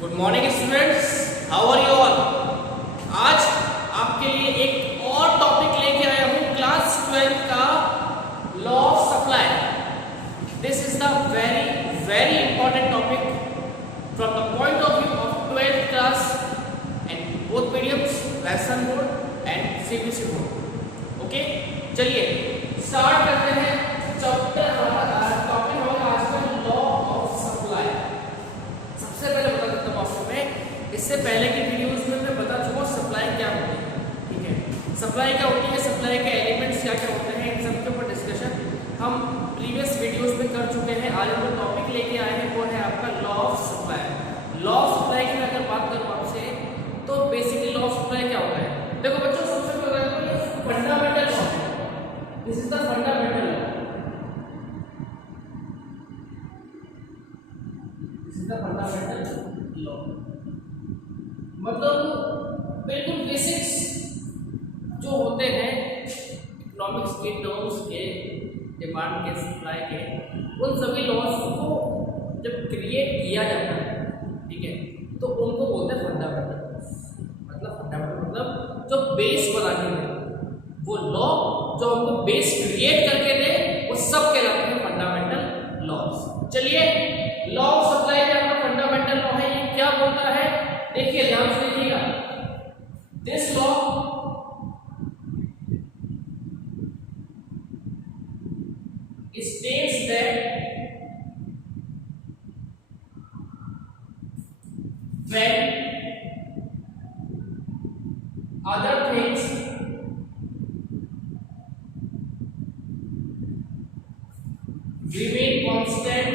Good morning students, how are you all. आज आपके लिए एक और टॉपिक लेके आया हूँ क्लास 12 का law of supply. This is the very very important topic from the point of view of 12th class and both mediums, western board and CBSE board. Okay, चलिए स्टार्ट करते हैं। चैप्टर टॉपिक होगा आज का law of supply. सबसे पहले बता देता हूँ आपको मैं, इससे पहले की वीडियोस में मैं बता चुका हूँ सप्लाई क्या होती है। ठीक है, सप्लाई क्या होती है, सप्लाई के एलिमेंट्स क्या क्या होते हैं, इन सब के ऊपर डिस्कशन हम प्रीवियस वीडियोस में कर चुके हैं। आज हम जो टॉपिक लेके आए हैं वो है आपका law of supply. Law of supply की मैं अगर बात करूँ आपसे तो बेसिकली लॉ ऑफ सप्लाई क्या होता है। देखो बच्चों, सबसे पहले फंडामेंटल लॉ है, this is the fundamental law, this is the fundamental law. मतलब बिल्कुल बेसिक्स जो होते हैं इकोनॉमिक्स के टर्म्स के, डिमांड के, सप्लाई के, उन सभी लॉज को जब क्रिएट किया जाता है, ठीक है, तो उनको बोलते हैं फंडामेंटल। मतलब फंडामेंटल मतलब जो बेस बना के दे, वो लॉ जो हमको बेस क्रिएट करके दे, वो सब कहलाते हैं फंडामेंटल लॉज। चलिए, लॉ ऑफ सप्लाई का अपना फंडामेंटल लॉ है, ये क्या बोलता है देखिए, ध्यान से देखिएगा। This law states that when other things remain constant,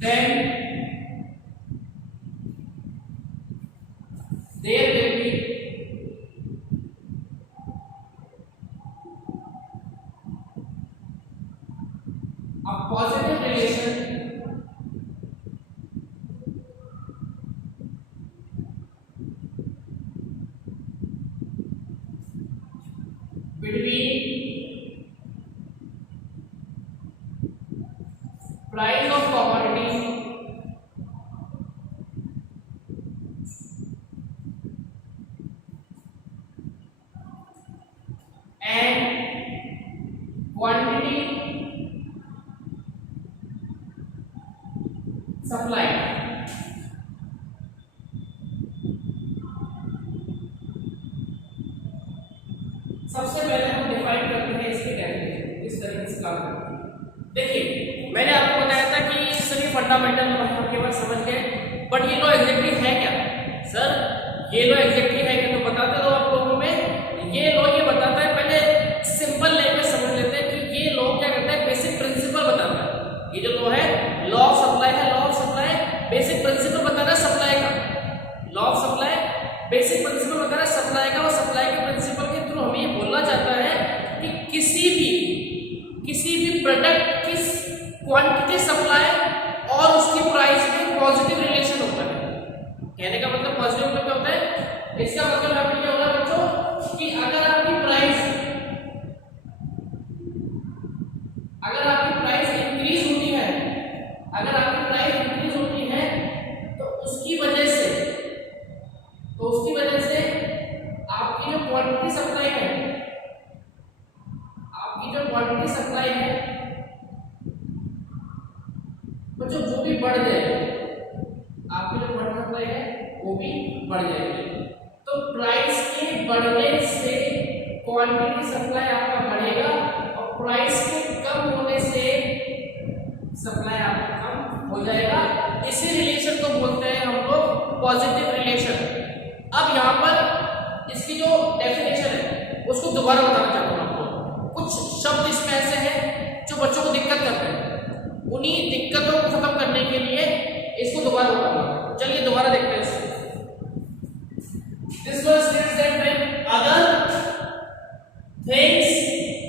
then there will be a positive relation between price of commodities and quantity supplied। सबसे पहले हम डिफाइन करते हैं इसके डेफिनेशन, किस तरीके से काम करती है। देखिए, मैंने आपको बताया था कि सभी फंडामेंटल लॉ हम केवल समझ गए, बट ये लॉ एग्जैक्टली है क्या। सर ये लॉ एग्जैक्टली है क्या, तो बताते दो आप लोगों में। ये लॉ ये बताता है, पहले सिंपल लैंग्वेज समझ लेते हैं कि ये लॉ क्या करता है, बेसिक प्रिंसिपल बताता है। ये जो लॉ है, लॉ ऑफ सप्लाई है, law of supply basic principle बताता है सप्लाई का। Law of supply basic principle बता रहा है सप्लाई का, और सप्लाई के प्रिंसिपल के थ्रू हमें ये बोलना चाहता है कि किसी भी प्रोडक्ट की क्वांटिटी सप्लाई और उसकी प्राइस में पॉजिटिव रिलेशन होता है। कहने का मतलब पॉजिटिव मतलब क्या होता है, इसका मतलब यहाँ पे क्या होगा बच्चों कि अगर आपकी प्राइस इंक्रीज होती है, अगर आपकी प्राइस इंक्रीज होती है तो उसकी वजह से आपकी जो क्वांटिटी सप्लाई है, बच्चों वो भी बढ़ जाएगी, आपकी जो क्वांटिटी सप्लाई है वो भी बढ़ जाएगी। तो प्राइस के बढ़ने से क्वांटिटी सप्लाई आपका बढ़ेगा, और प्राइस के कम होने से सप्लाई आपका कम हो जाएगा। इसी रिलेशन को बोलते हैं हम लोग पॉजिटिव रिलेशन। अब यहाँ पर इसकी जो डेफिनेशन है उसको दोबारा बताना चाहता हूँ आपको। कुछ शब्द इसमें ऐसे हैं जो बच्चों को दिक्कत करते हैं, उन्हीं दिक्कतों को खत्म करने के लिए इसको दोबारा बताऊंगा। चलिए दोबारा देखते हैं इसको। This was states that when other things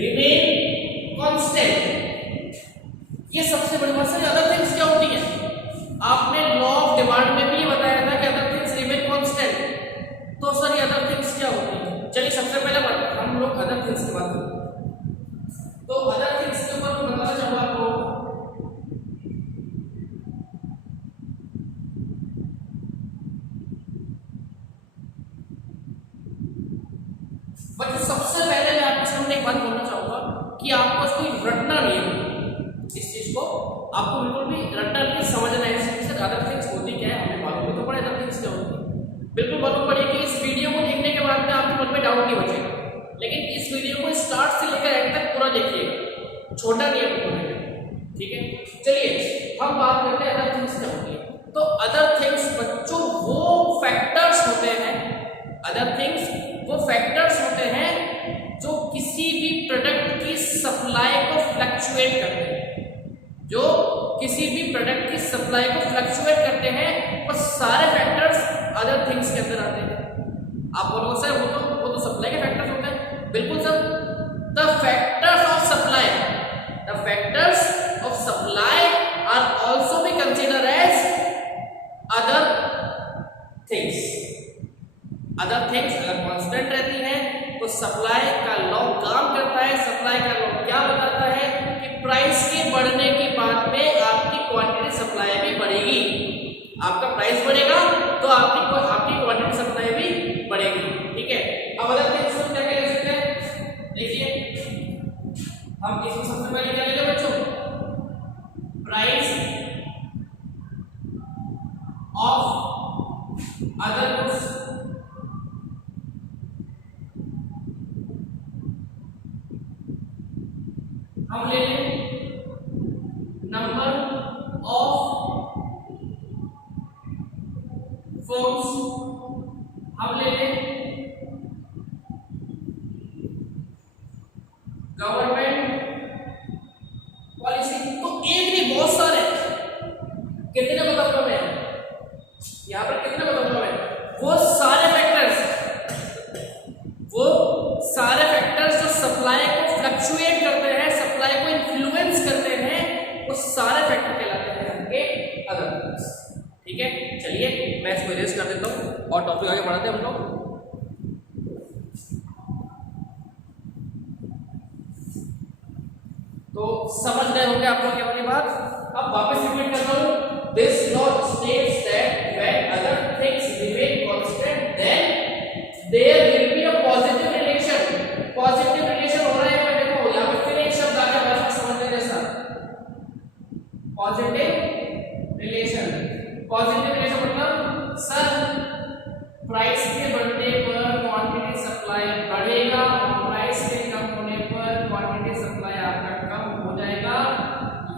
remain constant, ये सबसे बड़ी बात है। अदर थिंग्स क्या होती है, आपने लॉ ऑफ डिमांड में भी ये बताया था कि अदर थिंग्स रिमेन कांस्टेंट। तो सर ये अदर थिंग्स क्या होती है, चलिए सबसे पहले हम लोग अदर थिंग्स की बात करते हैं। तो कि आपको इसको रटना नहीं है, इस चीज को आपको बिल्कुल भी रटना नहीं, समझना है सर अदर थिंग्स होती क्या है, हमें मालूम भी तो पड़े अदर थिंग्स क्या होती है, बिल्कुल मालूम पड़ेगी। इस वीडियो को देखने के बाद में आपके मन में डाउट नहीं बचेगा, लेकिन इस वीडियो को स्टार्ट से लेकर एंड तक पूरा देखिएगा, छोटा नहीं है बिल्कुल, ठीक है। चलिए हम बात करते हैं अदर थिंग्स क्या होती है। तो अदर थिंग्स बच्चों वो फैक्टर्स होते हैं, अदर थिंग्स वो फैक्टर्स होते हैं जो किसी भी प्रोडक्ट की सप्लाई को फ्लक्चुएट करते हैं, जो किसी भी प्रोडक्ट की सप्लाई को फ्लक्चुएट करते हैं, वो सारे फैक्टर्स अदर थिंग्स के अंदर आते हैं। आप बोलोगे सर वो तो सप्लाई के फैक्टर्स होते हैं, बिल्कुल sir. The factors of supply, the factors of supply are also be consider as other things. Other things अगर कांस्टेंट रहती हैं तो सप्लाई का लॉ काम करता है। सप्लाई का लॉ क्या बताता है कि प्राइस के बढ़ने के बाद में आपकी क्वांटिटी सप्लाई भी बढ़ेगी। आपका प्राइस बढ़ेगा तो आपकी क्वांटिटी सप्लाई भी बढ़ेगी, ठीक है। अब अदर थिंग्स को क्या कह सकते हैं, देखिए हम इसमें सबसे पहले क्या लेंगे बच्चों, प्राइस ऑफ अदर गुड्स, हम ले लें नंबर ऑफ फोन्स, हम ले लें गवर्नमेंट पॉलिसी। तो एक नहीं बहुत सारे, कितने मतलब है यहाँ पर, कितने मतलब है, वो सारे फैक्टर्स जो सप्लाई को फ्लक्चुएट करते हैं, सप्लाई को इन्फ्लुएंस करते हैं, वो सारे फैक्टर कहलाते हैं आपके अदर थिंग्स, ठीक है। चलिए मैं इसको इरेज कर देता हूँ और टॉपिक आगे बढ़ाते हैं हम लोग। तो समझ गए होंगे आप लोग ये वाली बात। अब वापस रिपीट करता हूँ, this law states that when other things remain constant then there will be a positive relation. Positive relation हो रहा है, देखो यहाँ पे फिर एक शब्द आ गया बस समझने जैसा, पॉजिटिव रिलेशन। पॉजिटिव रिलेशन मतलब सर प्राइस के बढ़ने पर क्वांटिटी सप्लाई बढ़ेगा, प्राइस के कम होने पर क्वांटिटी सप्लाई आपका कम हो जाएगा।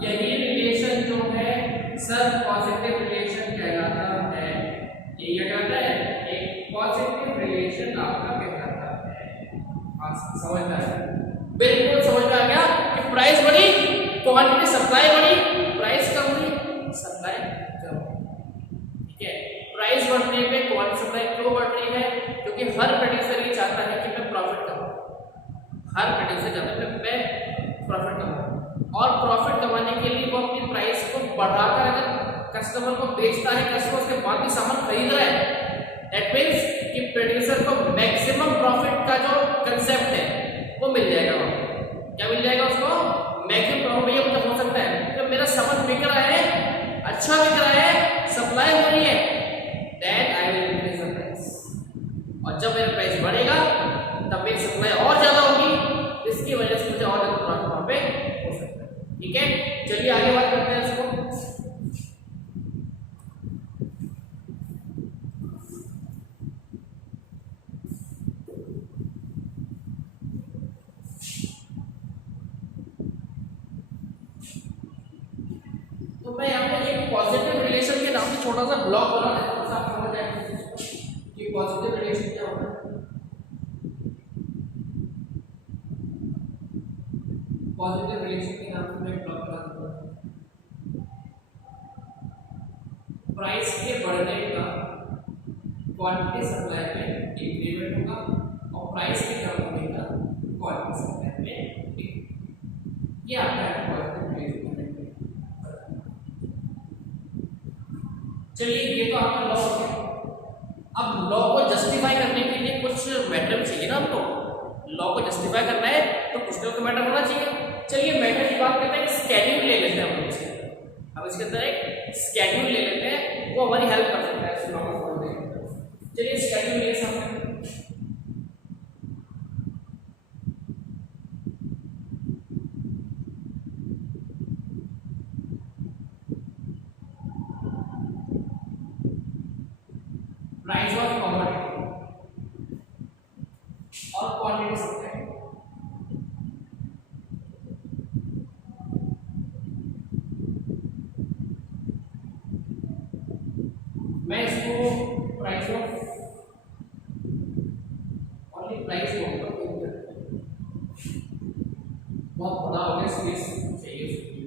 यही रिलेशन जो है सर पॉजिटिव रिलेशन कहलाता है। ये क्या कहता है, एक पॉजिटिव रिलेशन आपका कहलाता है। समझता है, बिल्कुल समझ में आ गया कि प्राइस बढ़ी, क्वांटिटी सप्लाई बढ़ी, प्राइस कम हुई, सप्लाई कम हुई, ठीक है। प्राइस बढ़ने पे क्वांटिटी सप्लाई क्यों बढ़ रही है, क्योंकि हर प्रोड्यूसर ये चाहता है कि मैं प्रॉफिट कमाऊं, हर प्रोड्यूसर चाहता है मैं प्रॉफिट कमाऊं, और प्रॉफिट कमाने के लिए वो अपनी प्राइस को बढ़ाकर अगर कस्टमर को बेचता है, कस्टमर उसके बाद भी सामान खरीद रहा है, दैट मींस कि प्रोड्यूसर को मैक्सिमम प्रॉफिट का जो कंसेप्ट है वो मिल जाएगा। क्या मिल जाएगा उसको, मैक्सिमम प्रॉफिट। ये मतलब हो सकता है जब मेरा सामान बिक रहा है, अच्छा बिक रहा है, सप्लाई हो रही है, then I will increase the price, और जब मेरा प्राइस बढ़ेगा तब मेरी सप्लाई और ज्यादा होगी, इसकी वजह से मुझे और ज्यादा प्रॉफिट वहां पे हो सकता है, ठीक है। चलिए आगे बात करते हैं इसको। तो मैं यहाँ पे एक पॉजिटिव रिलेशन के नाम से छोटा सा ब्लॉक बना देता हूँ, आप समझ जाएंगे कि पॉजिटिव रिलेशन क्या होता है। पॉजिटिव रिलेशन के नाम से मैं ब्लॉक बना देता हूँ। प्राइस के बढ़ने का क्वांटिटी सप्लाई में इंक्रीमेंट होगा, और प्राइस के कम होने का क्वांटिटी सप्लाई में, ये आपका पॉजिटिव रिलेशन। चलिए ये तो आपका लॉ हो गया। अब लॉ को जस्टिफाई करने के लिए कुछ मैटर चाहिए ना हमको, लॉ को जस्टिफाई करना है तो कुछ तो मैटर होना चाहिए। चलिए मैटर की बात करते हैं, स्केड्यूल ले लेते हैं हम इसके अंदर। अब इसके अंदर एक स्केड्यूल ले लेते हैं, वो हमारी हेल्प कर सकता है इस लॉ को खोलने में। चलिए स्केड्यूल ले सकते हैं। बहुत बड़ा हो गया, स्पेस चाहिए उसके लिए।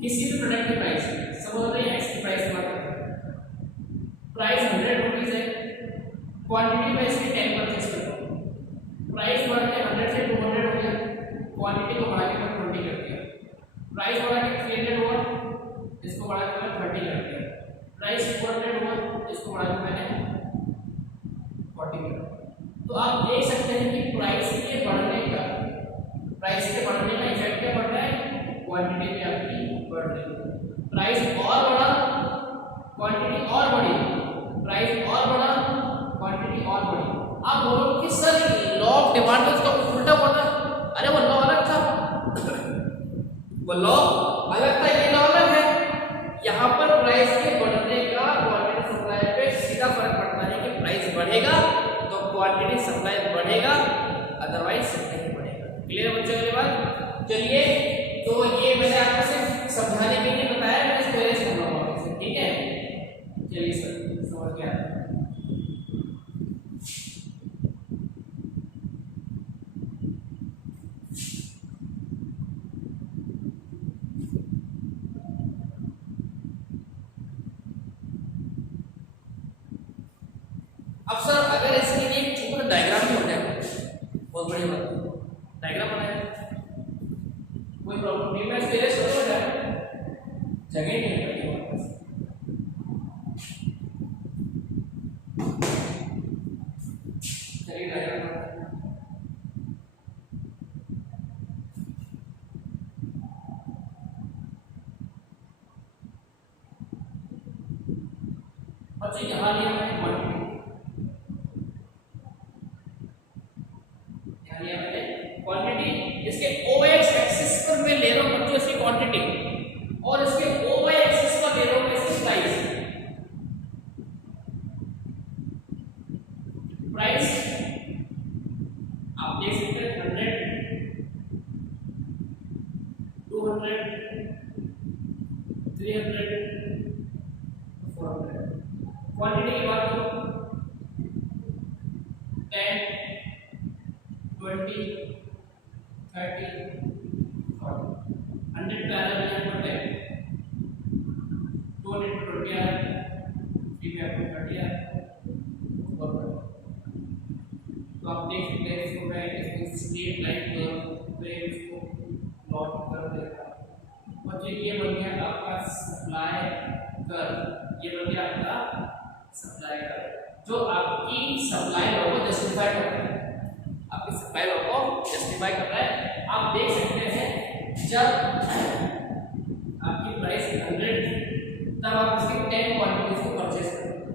किसी भी प्रोडक्ट की प्राइस, सपोज एक्स की प्राइस बात करते हैं, प्राइस 100 रुपीज है, क्वांटिटी में इसकी 10 परचेज करता हूँ, प्राइस बढ़ के 100 से 200 हो गया, क्वांटिटी को बढ़ा के मैं 20 कर दिया, प्राइस बढ़ा के 300 हुआ, इसको बढ़ा के मैं 30 कर दिया, प्राइस 400 हुआ, इसको बढ़ा के मैंने 40 कर दिया। तो आप देख सकते हैं कि प्राइस के बढ़ने का इफेक्ट क्या पड़ रहा है, क्वांटिटी भी आपकी बढ़ रही है, प्राइस और बढ़ा क्वांटिटी और बढ़ी, प्राइस और बढ़ा क्वांटिटी और बढ़ी। आप बोलो कि सर लॉ ऑफ डिमांड में उसका उल्टा हुआ था, अरे वो लॉ अलग था, वो लॉ अलग था, ये लॉ अलग है। यहाँ पर प्राइस के बढ़ने का क्वांटिटी सप्लाई पे सीधा फर्क पड़ता है कि प्राइस बढ़ेगा तो क्वांटिटी सप्लाई बढ़ेगा, अदरवाइज नहीं बढ़ेगा। क्लियर बच्चों के बाद? चलिए, तो ये मैंने आपको सिर्फ समझाने के लिए बताया, मैं इसको एरेंज कर रहा हूँ आपसे, ठीक है? चलिए सर, समझ गया। अब सर अगर इसके लिए एक छोटा डायग्राम भी हो जाए, बहुत बड़ी बात है, डायग्राम बनाए, कोई प्रॉब्लम नहीं, मैं इसके लिए सोच रहा हूं, जगह नहीं है मेरे पास। चलिए डायग्राम बनाते हैं। बच्चे यहाँ लिया मैंने क्वांटिटी, यहाँ लिया मैंने क्वांटिटी, इसके OX एक्सिस पर मैं ले रहा हूँ बच्चों इसकी क्वांटिटी, और इसके OY एक्सिस पर ले रहा हूँ इसकी प्राइस। प्राइस आप देख सकते हैं 100, 200, 300, 400। क्वांटिटी की बात करो 10, 20, 30, 40, 100 पे आ रहा है यहाँ पर 10, 200 पे 20 आ रहा है, 3 पे आपको 30 आ रहा है, तो आप देख सकते हैं इसको मैं इसको स्ट्रेट लाइन पे इसको प्लॉट कर देता हूँ। और ये बन गया आपका सप्लाई कर्व, ये बन गया आपका सप्लाई कर्व, जो आपकी सप्लाई लॉ को जस्टिफाई करता है, आपकी सप्लाई लॉ को जस्टिफाई करता है। आप देख सकते हैं जब आपकी प्राइस 100 थी तब आप इसकी 10 क्वांटिटीज को परचेज करते हैं,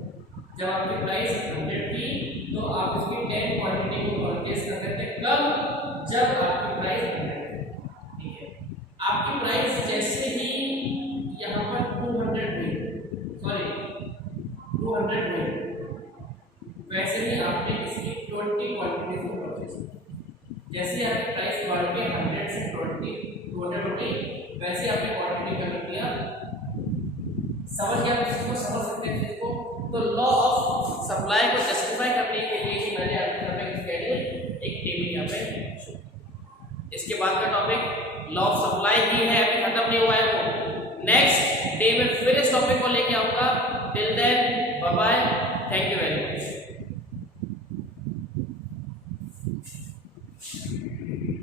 जब आपकी प्राइस 100 थी तो आप इसकी 10 क्वांटिटी को परचेज करते थे, कब? जब आपकी प्राइस 100 थी, ठीक है? आपकी प्राइस जैसे ही यहाँ पर 200 हुई, सॉरी 200 हुई, वैसे ही आपने इसकी 20 क्वांटिटीज को परचेज किया। जैसे आपकी प्राइस बढ़ के 100 से 200 हो गई, वैसे आपने क्वांटिटी कर दिया। समझ गया? आप इसको समझ सकते हैं इसको। तो लॉ ऑफ सप्लाई को जस्टिफाई करने के लिए मैंने आपके लिए एक टेबल यहाँ पे, इसके बाद का टॉपिक लॉ ऑफ सप्लाई ही है, अभी खत्म नहीं हुआ है वो। नेक्स्ट डे में फिर इस टॉपिक को लेके आऊंगा। Till then bye bye, thank you very much.